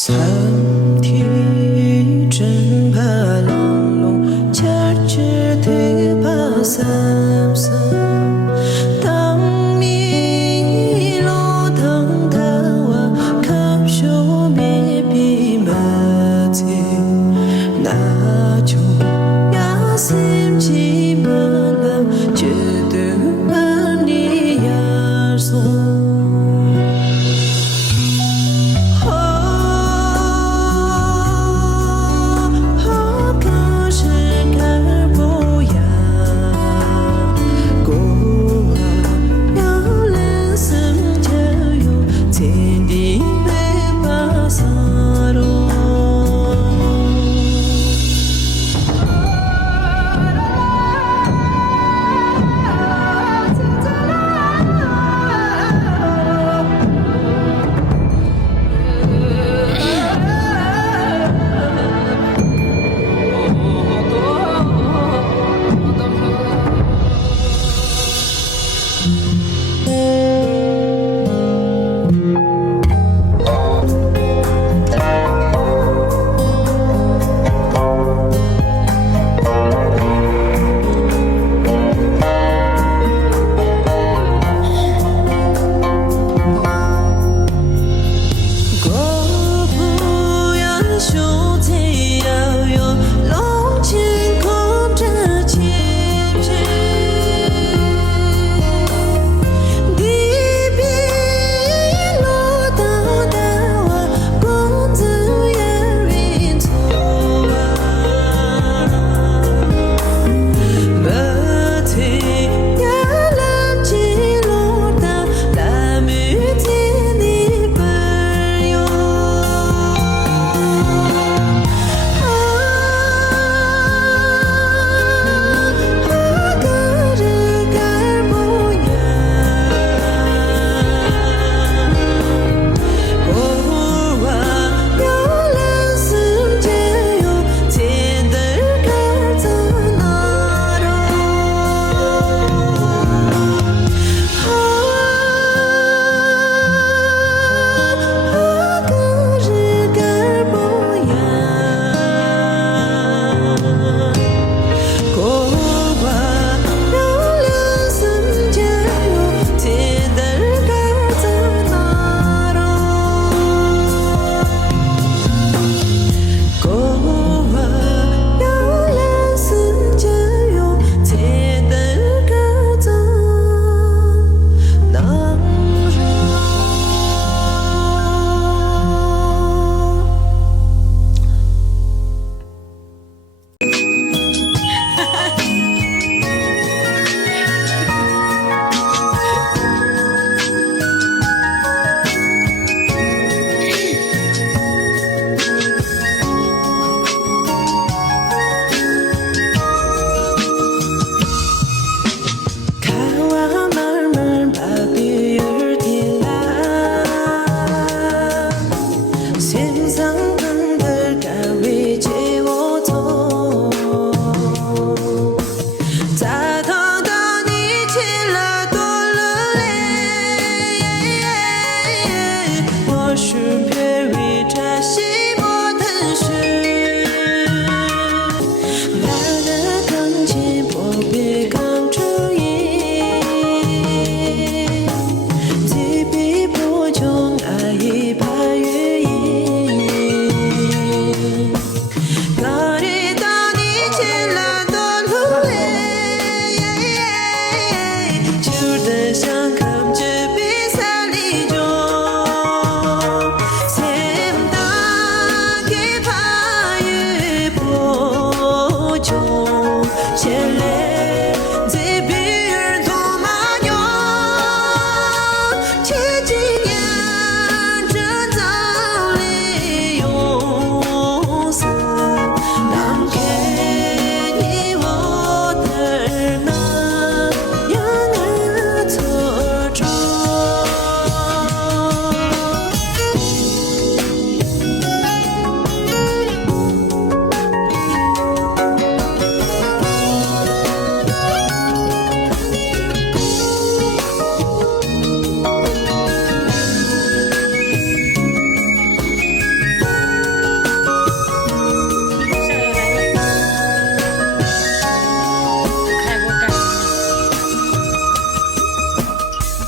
Samthi Janbalong Charche Te Pasam Sam Tang Mi Lo Tang Tawa Kap Sho Me Pi Ma Te Na Chu Ya Sim Chi Ma La Che De Ma Ni Ya So Oh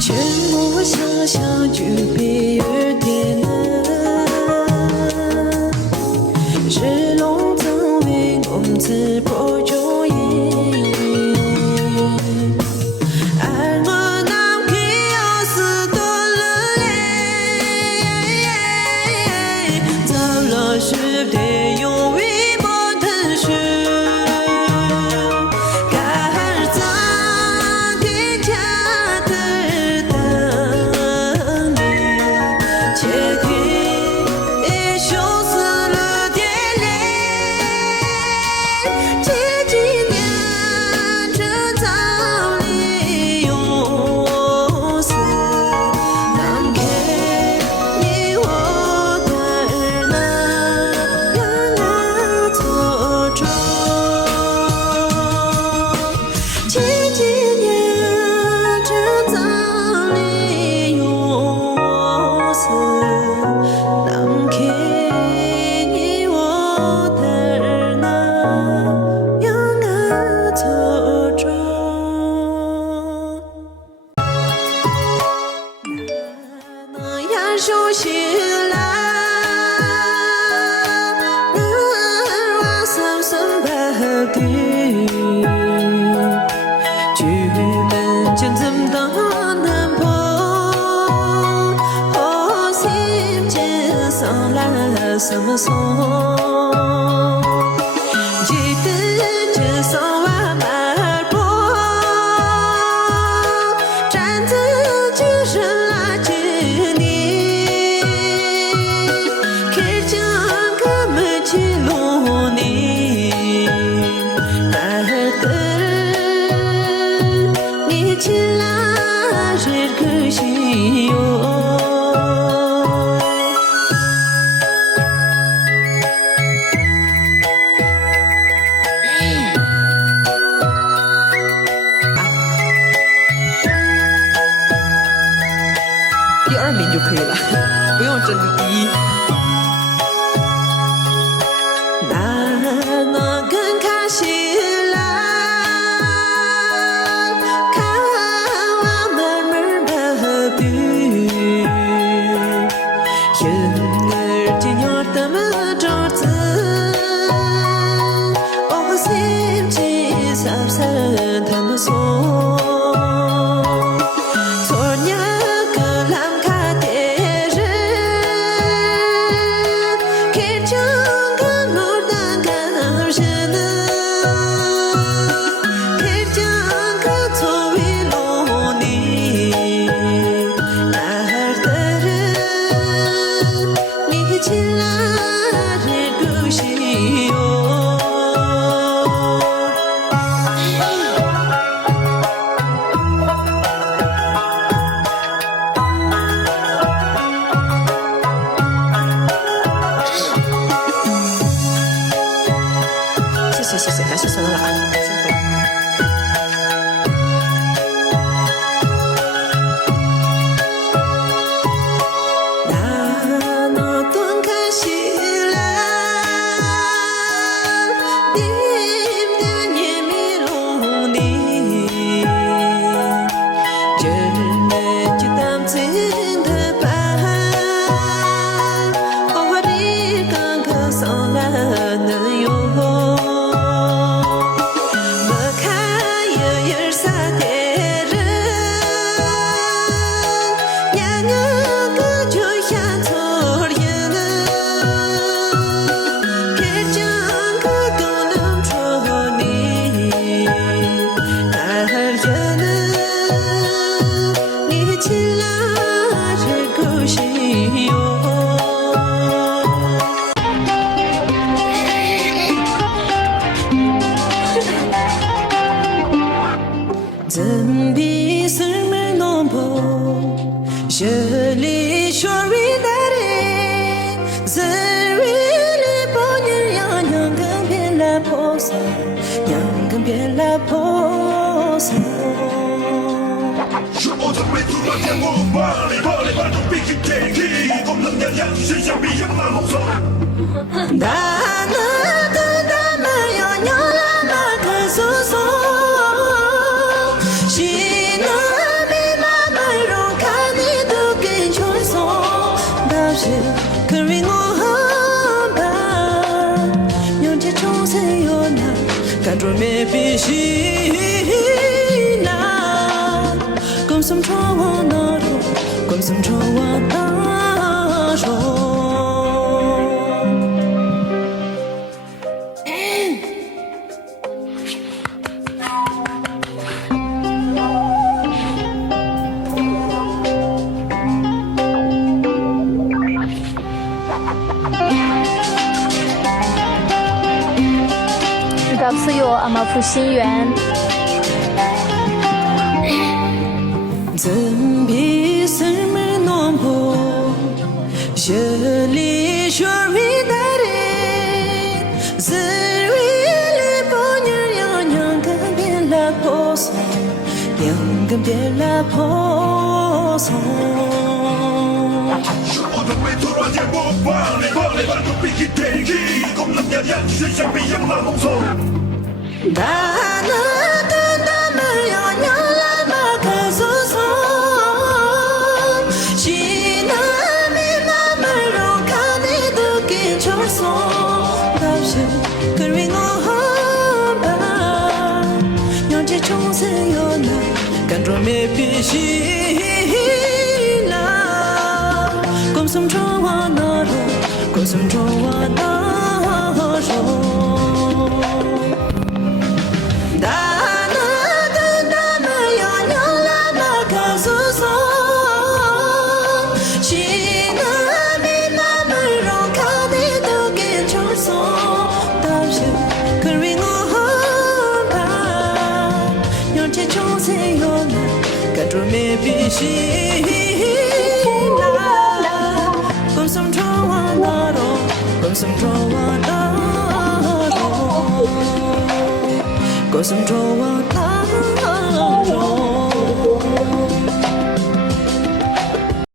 沉默想象就别而点了，日龙曾为我们自播中意。是的，永远不能输。盖上的家的等你，切给羞涩了的脸。这几年这早里有死，难看你我的儿熟悉了，我深深把对，剧本见怎么难破，好心结上了什么松，记得这上我马步，站着就是垃圾。第二名就可以了，不用争第一。那更开心了，看我慢慢把对，人儿今夜的么着子，我心情散散谈的松。谢谢，感谢小老板，辛苦了。那段开心了，你的年米路你，这人就当真的吧，我的刚刚上了能有。怎比什么弄破？这里说为难人，这为了把人养养更别来破散，养更别来破散。是我从未阻挡见过巴黎，巴黎巴黎必须天气，我们两样是相比样那红色。大那个大门要鸟了马可搜索。西南北妈妈容 shi la Comme some trouble not Comme some trouble not告诉我阿玛夫心愿。怎比什么弄破？这里说为的人，是为了把你两个别来破碎，两个别来破碎。On te met tout droit, tiens pour parler, parler, parler, parler, qui t'est qui, comme la mienne, je sais jamais, y'a ma monson. Comme some trouble not Comme some trouble not Maybe she Comme some trouble not Comme some trouble not Comme some trouble